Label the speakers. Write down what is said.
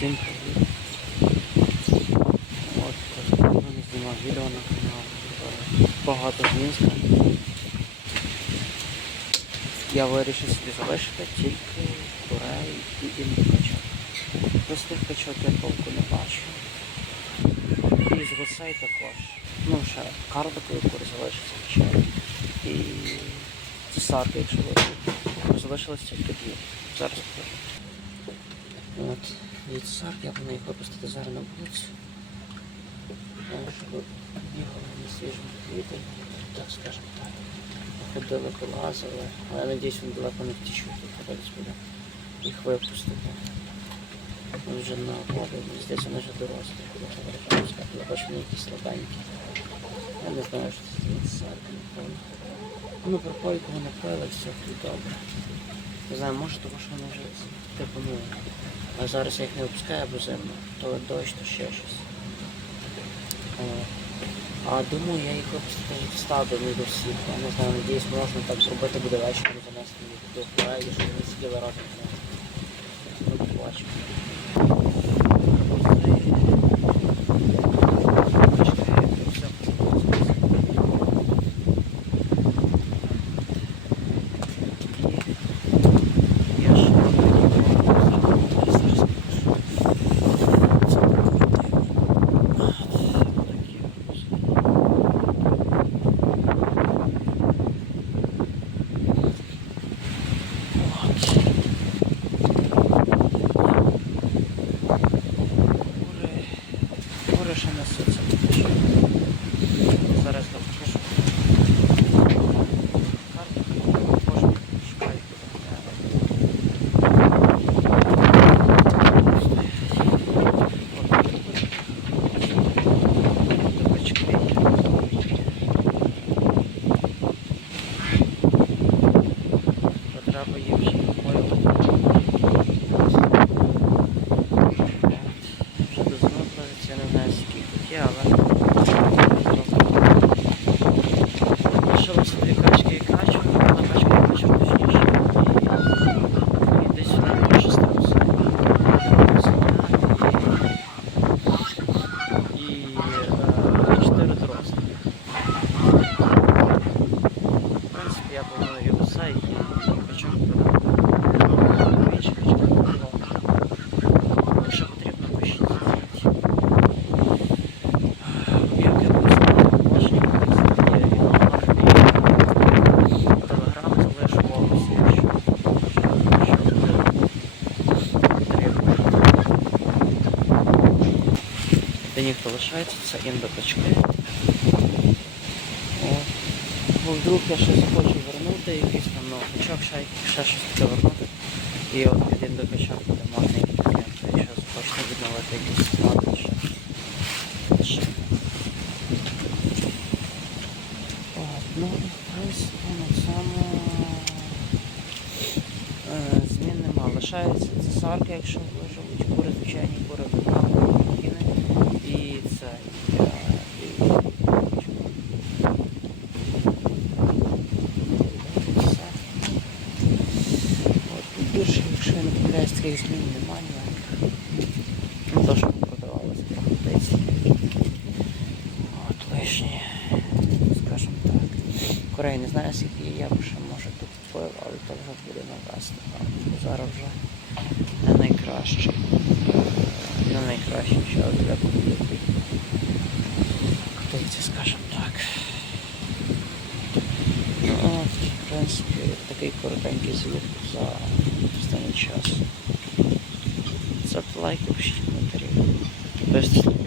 Speaker 1: Всім привіт. От, не знімав відео на канал. Багато з Мінська. Я вирішив собі залишити тільки курей і індикачок. Простих качок я толку не бачу. І з гусей також. Ну, ще карликові кури залишиться звичайно. І цесарки, якщо лишити. Залишилось тільки дві. Зараз покажу. От, цесарки я планую їх випустити зараз на вулицю. Щоб їхали на свіжому повітрі, так скажемо так. Ходили, полазили, але я надіюсь, вони далеко не втічуть, якщо десь буде їх випустити. Вони вже на воду, мені здається, вони вже дорослі, коли говорять, я бачу, вони якісь слабенькі. Я не знаю, що це цесарки, напевно. Ну, пропойку вони пили, все добре. Не знаю, може, тому що вони вже типу, ну, а зараз я їх не випускаю, бо зимно, то дощ, то ще щось. А думаю, я їх випустити в стадо не до всіх. Я не знаю, надіюсь, можна так зробити буде вечором занести їх до краю, щоб вони сиділи разом з ними. Ну, побачимо. Я ще зараз Кури ще несуться. Зараз я покажу. Карту можна шукати. Треба їм ще поїхати. Вже до знову я не знаю скільки тут є, але лишилося дві качки і качу, одна качка і качу точніше. І десь сюди може статися. І е, чотири дорослих. В принципі, я планую і усе, і качок продати. Двічі качок продавати. Якщо потрібно, пишіть замовити. Як я поставив оголошення, текст є і номер, і телеграм залишу в описі, якщо якщо буде потрібно. Єдині, хто лишається, це індокачки. Бо вдруг я щось хочу вернути, якийсь там ну, качок, ще, щось таке вернути. І от від індокачок буде можна їх підняти, якщо захочете відновити якісь склади ще. Ну і принципі на цьому змін нема. Лишається цесарка, якщо виживуть кури, звичайні кури викине. І це і, е, і, все. От, тут більше, помиляюсь, змін немає. Ну, то, що продавалося трохи птиці. От лишні, скажімо так. Корей не знаю, скільки я б ще може тут вплив, але то вже буде на вас. зараз вже не найкращий. е, Не найкращий час для купити. Птиці, скажімо так. Ну, от, в принципі, такий коротенький звіт за останній час. Це лайк, пишіть коментарі.